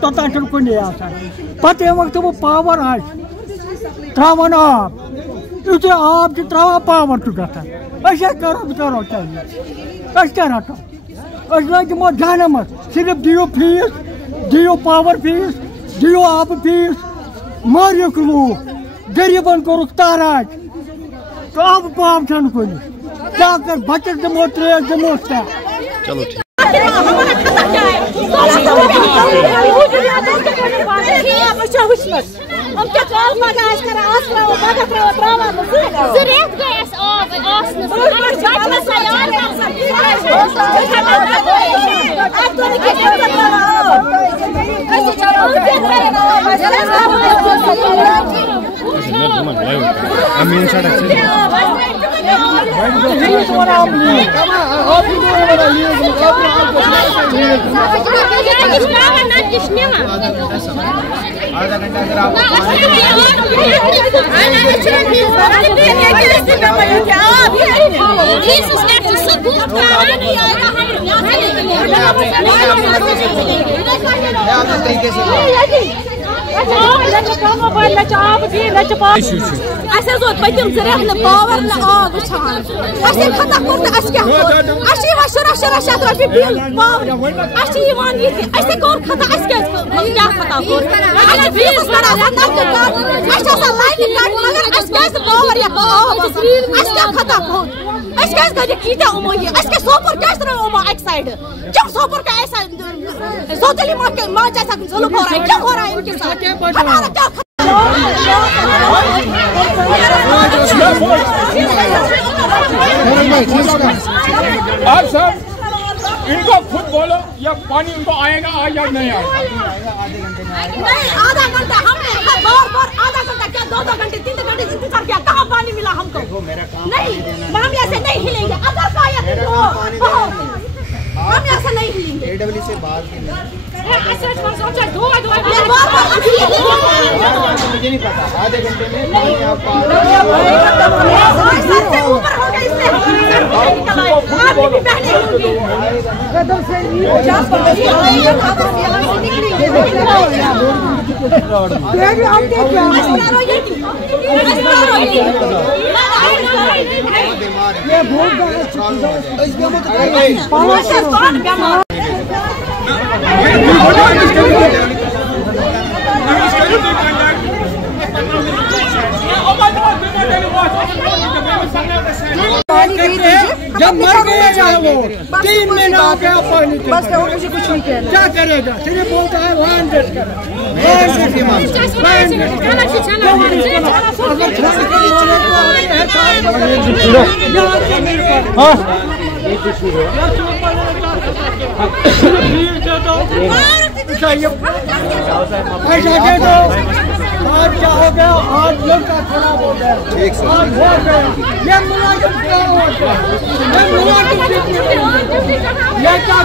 توٚتام چھُنہٕ کُنی آسان پتہٕ ییٚمہِ وقتہٕ وۄنۍ پاور آسہِ تراوان آب یُتھُے آب چھِ تراوان پاور چھُ گژھان أسۍ کیٛاہ کرو کیٛاہ أسۍ کیٛاہ رٹو أسۍ لٲگِمو جہنمس صرف دِیِو فیٖس دِیِو پاور فیٖس دِیِو آبہٕ فیٖس مٲرِکھ لوٗکھ غریٖبن کوٚرُکھ تاراج آبہٕ پاو چھنہٕ کُنہِ کیٛاہ کر بچس دِمو تریش دِموس کیٛاہ چلو ٹھیک پتم زرہ پاور نا آب وچان خطا کور شراہ شیت رۄپیہِ بِل پاور یہ کور خطا کیا خطا کور فیس بڑا مگر پاور یا کیا خطا کور کیا یمو یہ سوپور کیا ترو یمو اک سائڈ کیوں سوپور کا ایسا سوتلی ماں جیسا ظلم ہو رہا ہے کیا ہو رہا ہے ان کے ساتھ ہمارا کیا آپ صاحب ان کو خود بولو یا پانی ان کو آئے گا یا نہیں آئے گا نہیں آدھا گھنٹہ ہم نے بار آدھا گھنٹہ کیا 2 گھنٹے 3 گھنٹے انتظار کیا کہاں پانی ملا ہم کو نہیں ہم ایسے نہیں ہلیں گے اگر ہم ایسے نہیں ہلیں گے AWD سے بات مجھے نہیں پتا آدھے گھنٹے میں جب مر گئے وہ 3 مہینے ہو گیا پانی بس مجھے کچھ نہیں کہنا کیا کرے گا صرف بولتا ہے وہاں ڈیٹ کرا ایسا دے دو آج کیا ہو گیا آج لوگ کا خراب ہو گیا آج ہو گیا یہ ملازم کیا ہو گیا یہ ملازم یہ کیا